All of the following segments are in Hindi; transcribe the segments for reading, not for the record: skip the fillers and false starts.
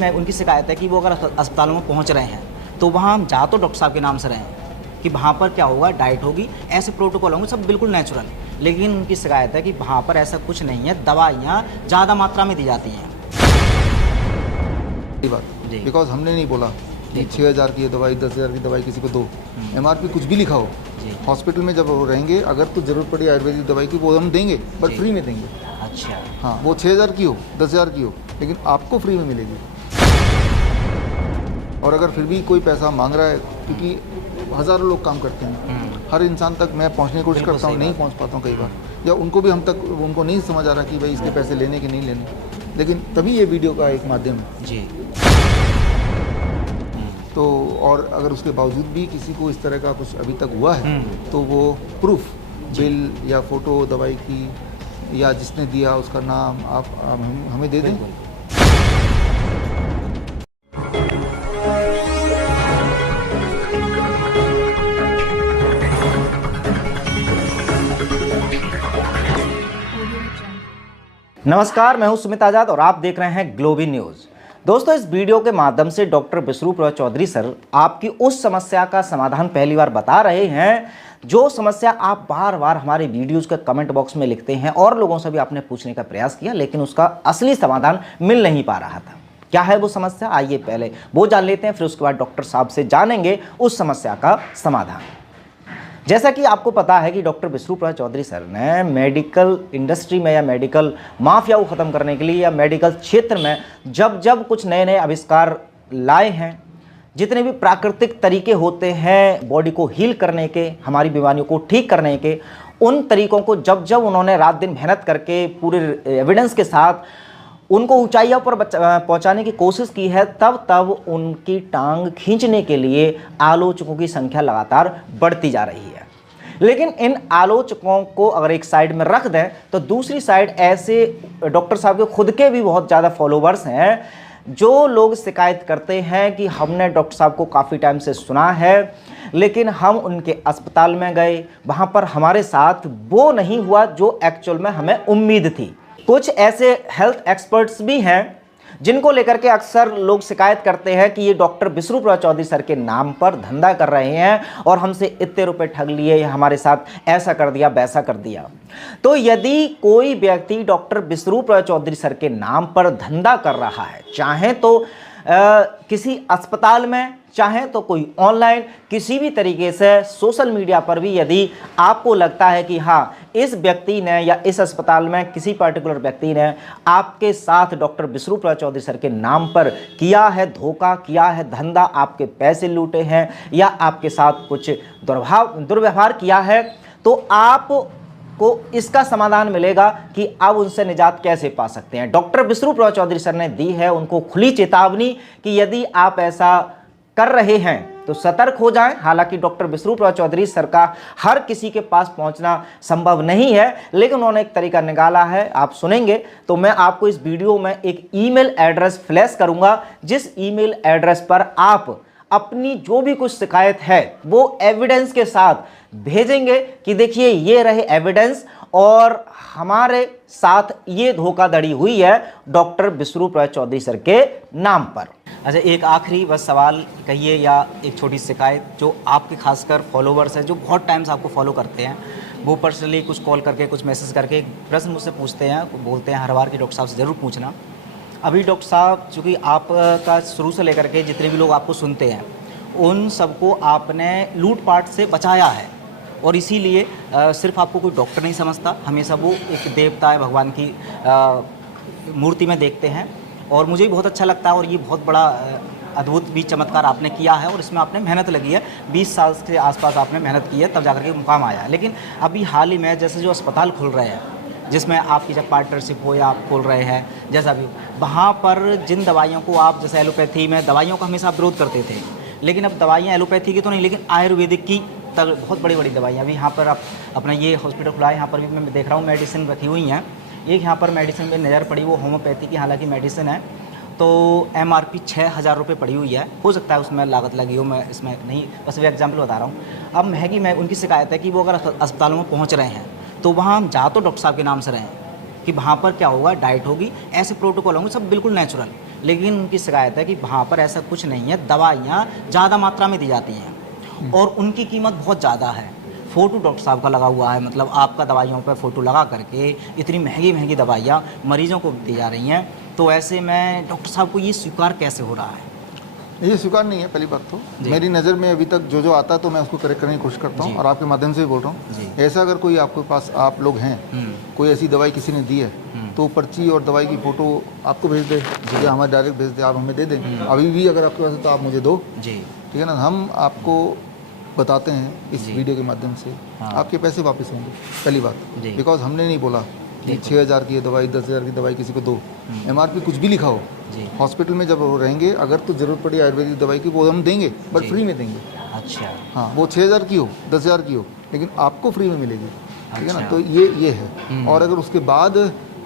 मैं उनकी शिकायत है कि वो अगर अस्पतालों में पहुंच रहे हैं तो वहाँ हम जा तो डॉक्टर साहब के नाम से रहे हैं कि वहाँ पर क्या होगा, डाइट होगी, ऐसे प्रोटोकॉल होंगे, सब बिल्कुल नेचुरल। लेकिन उनकी शिकायत है कि वहाँ पर ऐसा कुछ नहीं है, दवाइयाँ ज़्यादा मात्रा में दी जाती हैं। बात बिकॉज हमने नहीं बोला कि 6,000 की दवाई 10,000 की दवाई किसी को दो, MRP कुछ भी लिखा हो। हॉस्पिटल में जब वो रहेंगे, अगर तो ज़रूरत पड़ी आयुर्वेदिक दवाई की वो हम देंगे, बट फ्री में देंगे। अच्छा, हाँ, वो 6,000 की हो 10,000 की हो, लेकिन आपको फ्री में मिलेगी। और अगर फिर भी कोई पैसा मांग रहा है, क्योंकि हज़ारों लोग काम करते हैं, हर इंसान तक मैं पहुंचने की कोशिश करता हूँ, नहीं पहुंच पाता हूँ कई बार, या उनको भी उनको नहीं समझ आ रहा कि भाई इसके पैसे लेने के नहीं लेने, लेकिन तभी ये वीडियो का एक माध्यम है जी। तो और अगर उसके बावजूद भी किसी को इस तरह का कुछ अभी तक हुआ है तो वो प्रूफ, बिल या फ़ोटो दवाई की या जिसने दिया उसका नाम आप हमें दे दें। नमस्कार, मैं हूं सुमित आजाद और आप देख रहे हैं ग्लोबी न्यूज़। दोस्तों, इस वीडियो के माध्यम से डॉक्टर विष्णुप्रभा चौधरी सर आपकी उस समस्या का समाधान पहली बार बता रहे हैं जो समस्या आप बार बार हमारे वीडियोज़ के कमेंट बॉक्स में लिखते हैं और लोगों से भी आपने पूछने का प्रयास किया, लेकिन उसका असली समाधान मिल नहीं पा रहा था। क्या है वो समस्या, आइए पहले वो जान लेते हैं, फिर उसके बाद डॉक्टर साहब से जानेंगे उस समस्या का समाधान। जैसा कि आपको पता है कि डॉक्टर विष्णुप्रभा चौधरी सर ने मेडिकल इंडस्ट्री में या मेडिकल माफिया को ख़त्म करने के लिए या मेडिकल क्षेत्र में जब जब कुछ नए नए आविष्कार लाए हैं, जितने भी प्राकृतिक तरीके होते हैं बॉडी को हील करने के, हमारी बीमारियों को ठीक करने के, उन तरीकों को जब जब उन्होंने रात दिन मेहनत करके पूरे एविडेंस के साथ उनको ऊंचाइयों पर पहुंचाने की कोशिश की है, तब तब उनकी टांग खींचने के लिए आलोचकों की संख्या लगातार बढ़ती जा रही है। लेकिन इन आलोचकों को अगर एक साइड में रख दें तो दूसरी साइड ऐसे डॉक्टर साहब के खुद के भी बहुत ज़्यादा फॉलोवर्स हैं जो लोग शिकायत करते हैं कि हमने डॉक्टर साहब को काफ़ी टाइम से सुना है, लेकिन हम उनके अस्पताल में गए, वहाँ पर हमारे साथ वो नहीं हुआ जो एक्चुअल में हमें उम्मीद थी। कुछ ऐसे हेल्थ एक्सपर्ट्स भी हैं जिनको लेकर के अक्सर लोग शिकायत करते हैं कि ये डॉक्टर विष्णुप्रभा चौधरी सर के नाम पर धंधा कर रहे हैं और हमसे इतने रुपए ठग लिए, या हमारे साथ ऐसा कर दिया वैसा कर दिया। तो यदि कोई व्यक्ति डॉक्टर विष्णुप्रभा चौधरी सर के नाम पर धंधा कर रहा है, चाहे तो किसी अस्पताल में, चाहे तो कोई ऑनलाइन, किसी भी तरीके से सोशल मीडिया पर भी, यदि आपको लगता है कि हाँ इस व्यक्ति ने या इस अस्पताल में किसी पर्टिकुलर व्यक्ति ने आपके साथ डॉक्टर विष्णुप्रभा चौधरी सर के नाम पर किया है धोखा, किया है धंधा, आपके पैसे लूटे हैं या आपके साथ कुछ दुर्व्यवहार किया है, तो आप को इसका समाधान मिलेगा कि आप उनसे निजात कैसे पा सकते हैं। डॉक्टर विष्णुप्रभा चौधरी सर ने दी है उनको खुली चेतावनी कि यदि आप ऐसा कर रहे हैं तो सतर्क हो जाएं। हालांकि डॉक्टर विष्णुप्रभा चौधरी सर का हर किसी के पास पहुंचना संभव नहीं है, लेकिन उन्होंने एक तरीका निकाला है, आप सुनेंगे तो मैं आपको इस वीडियो में एक ईमेल एड्रेस फ्लैश करूंगा, जिस ईमेल एड्रेस पर आप अपनी जो भी कुछ शिकायत है वो एविडेंस के साथ भेजेंगे कि देखिए ये रहे एविडेंस और हमारे साथ ये धोखाधड़ी हुई है डॉक्टर विष्णुप्रभा चौधरी सर के नाम पर। अच्छा, एक आखिरी बस सवाल कहिए या एक छोटी शिकायत जो आपके खासकर फॉलोवर्स हैं जो बहुत टाइम से आपको फॉलो करते हैं, वो पर्सनली कुछ कॉल करके कुछ मैसेज करके एक प्रश्न मुझसे पूछते हैं, बोलते हैं हर बार कि डॉक्टर साहब से ज़रूर पूछना। अभी डॉक्टर साहब, चूँकि आपका शुरू से लेकर के जितने भी लोग आपको सुनते हैं उन सबको आपने लूटपाट से बचाया है और इसीलिए सिर्फ आपको कोई डॉक्टर नहीं समझता, हमेशा वो एक देवता है, भगवान की मूर्ति में देखते हैं और मुझे भी बहुत अच्छा लगता है और ये बहुत बड़ा अद्भुत भी चमत्कार आपने किया है और इसमें आपने मेहनत लगी है, 20 साल के आसपास आपने मेहनत की है तब जाकर के मुकाम आया है। लेकिन अभी हाल ही में जैसे जो अस्पताल खुल रहे हैं जिसमें आपकी जब पार्टनरशिप हो या आप खोल रहे हैं, जैसा भी वहाँ पर जिन दवाइयों को आप, जैसे एलोपैथी में दवाइयों का हमेशा विरोध करते थे, लेकिन अब दवाइयाँ एलोपैथी की तो नहीं लेकिन आयुर्वेदिक की बहुत बड़ी बड़ी दवाइयाँ अभी यहाँ पर आप अपना ये हॉस्पिटल खुला है, यहाँ पर भी मैं देख रहा हूँ मेडिसिन रखी हुई हैं। एक यहाँ पर मेडिसिन में नज़र पड़ी वो होम्योपैथी की हालांकि मेडिसिन है, तो MRP 6,000 रुपये पड़ी हुई है। हो सकता है उसमें लागत लगी हो, मैं इसमें नहीं, बस वे एग्जाम्पल बता रहा हूँ। अब महंगी मैं उनकी शिकायत है कि वो अगर अस्पतालों में पहुँच रहे हैं तो वहाँ हम जा तो डॉक्टर साहब के नाम से रहें कि वहाँ पर क्या होगा, डाइट होगी, ऐसे प्रोटोकॉल होंगे, सब बिल्कुल नेचुरल। लेकिन उनकी शिकायत है कि वहाँ पर ऐसा कुछ नहीं है, दवाइयाँ ज़्यादा मात्रा में दी जाती हैं और उनकी कीमत बहुत ज़्यादा है। फ़ोटो डॉक्टर साहब का लगा हुआ है, मतलब आपका दवाइयों पर फ़ोटो लगा करके इतनी महंगी महंगी दवाइयाँ मरीजों को दी जा रही हैं। तो ऐसे में डॉक्टर साहब को ये स्वीकार कैसे हो रहा है? ये स्वीकार नहीं है। पहली बात तो मेरी नज़र में अभी तक जो आता है तो मैं उसको करेक्ट करने की कोशिश करता हूँ और आपके माध्यम से भी बोल रहा हूँ। ऐसा अगर कोई आपके पास आप लोग हैं, कोई ऐसी दवाई किसी ने दी है तो पर्ची और दवाई की फ़ोटो आपको भेज दे या हमें डायरेक्ट भेज दे, आप हमें दे दें। अभी भी अगर आपके पास है तो आप मुझे दो, ठीक है ना। हम आपको बताते हैं इस वीडियो के माध्यम से, आपके पैसे वापस होंगे। पहली बात, बिकॉज हमने नहीं बोला कि 6,000 की दवाई 10,000 की दवाई किसी को दो। MRP कुछ भी लिखा हो, हॉस्पिटल में जब वो रहेंगे अगर तो ज़रूरत पड़ी आयुर्वेदिक दवाई की वो हम देंगे, बट फ्री में देंगे। अच्छा, हाँ, वो 6,000 की हो 10,000 की हो, लेकिन आपको फ्री में मिलेगी, ठीक है ना। तो ये है। और अगर उसके बाद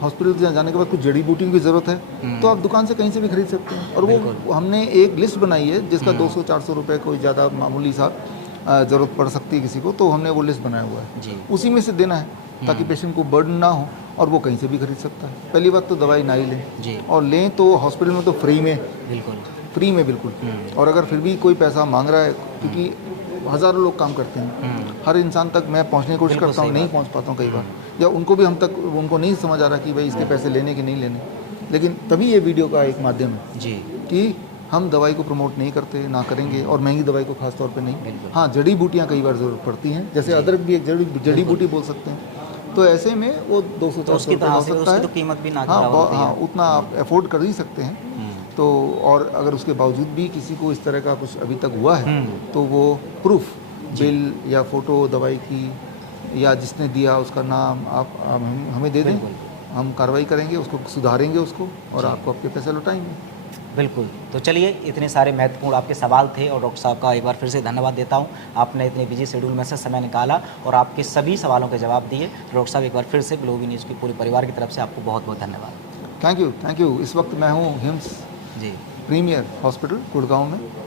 हॉस्पिटल जाने के बाद कुछ जड़ी बूटियों की ज़रूरत है तो आप दुकान से कहीं से भी खरीद सकते हैं। और वो हमने एक लिस्ट बनाई है जिसका 200-400 रुपये कोई ज़्यादा मामूली सा ज़रूरत पड़ सकती है किसी को, तो हमने वो लिस्ट बनाया हुआ है, उसी में से देना है ताकि पेशेंट को बर्डन ना हो और वो कहीं से भी खरीद सकता है। पहली बात तो दवाई ना ही लें, और लें तो हॉस्पिटल में तो फ्री में, बिल्कुल। और अगर फिर भी कोई पैसा मांग रहा है, क्योंकि हज़ारों लोग काम करते हैं, हर इंसान तक मैं पहुंचने की कोशिश करता हूँ, नहीं पहुंच पाता हूँ कई बार, या उनको भी उनको नहीं समझ आ रहा कि भाई इसके पैसे लेने कि नहीं लेने। लेकिन तभी ये वीडियो का एक माध्यम है कि हम दवाई को प्रमोट नहीं करते, ना करेंगे, और महंगी दवाई को खास तौर पे नहीं। हाँ, जड़ी बूटियाँ कई बार ज़रूरत पड़ती हैं, जैसे अदरक भी एक जड़ी बूटी बोल सकते हैं, तो ऐसे में वो 200-400 रुपये हो सकता है। तो कीमत भी ना हाँ, उतना आप अफोर्ड कर ही सकते हैं। तो और अगर उसके बावजूद भी किसी को इस तरह का कुछ अभी तक हुआ है तो वो प्रूफ, बिल या फ़ोटो दवाई की या जिसने दिया उसका नाम आप हमें दे दें, हम कार्रवाई करेंगे, उसको सुधारेंगे उसको, और आपको आपके पैसे लौटाएंगे। बिल्कुल। तो चलिए, इतने सारे महत्वपूर्ण आपके सवाल थे और डॉक्टर साहब का एक बार फिर से धन्यवाद देता हूं। आपने इतने बिजी शेड्यूल में से समय निकाला और आपके सभी सवालों के जवाब दिए। डॉक्टर साहब, एक बार फिर से ग्लोबी न्यूज़ की पूरे परिवार की तरफ से आपको बहुत बहुत धन्यवाद। Thank you. इस वक्त मैं हूँ हिम्स प्रीमियर हॉस्पिटल गुड़गांव में।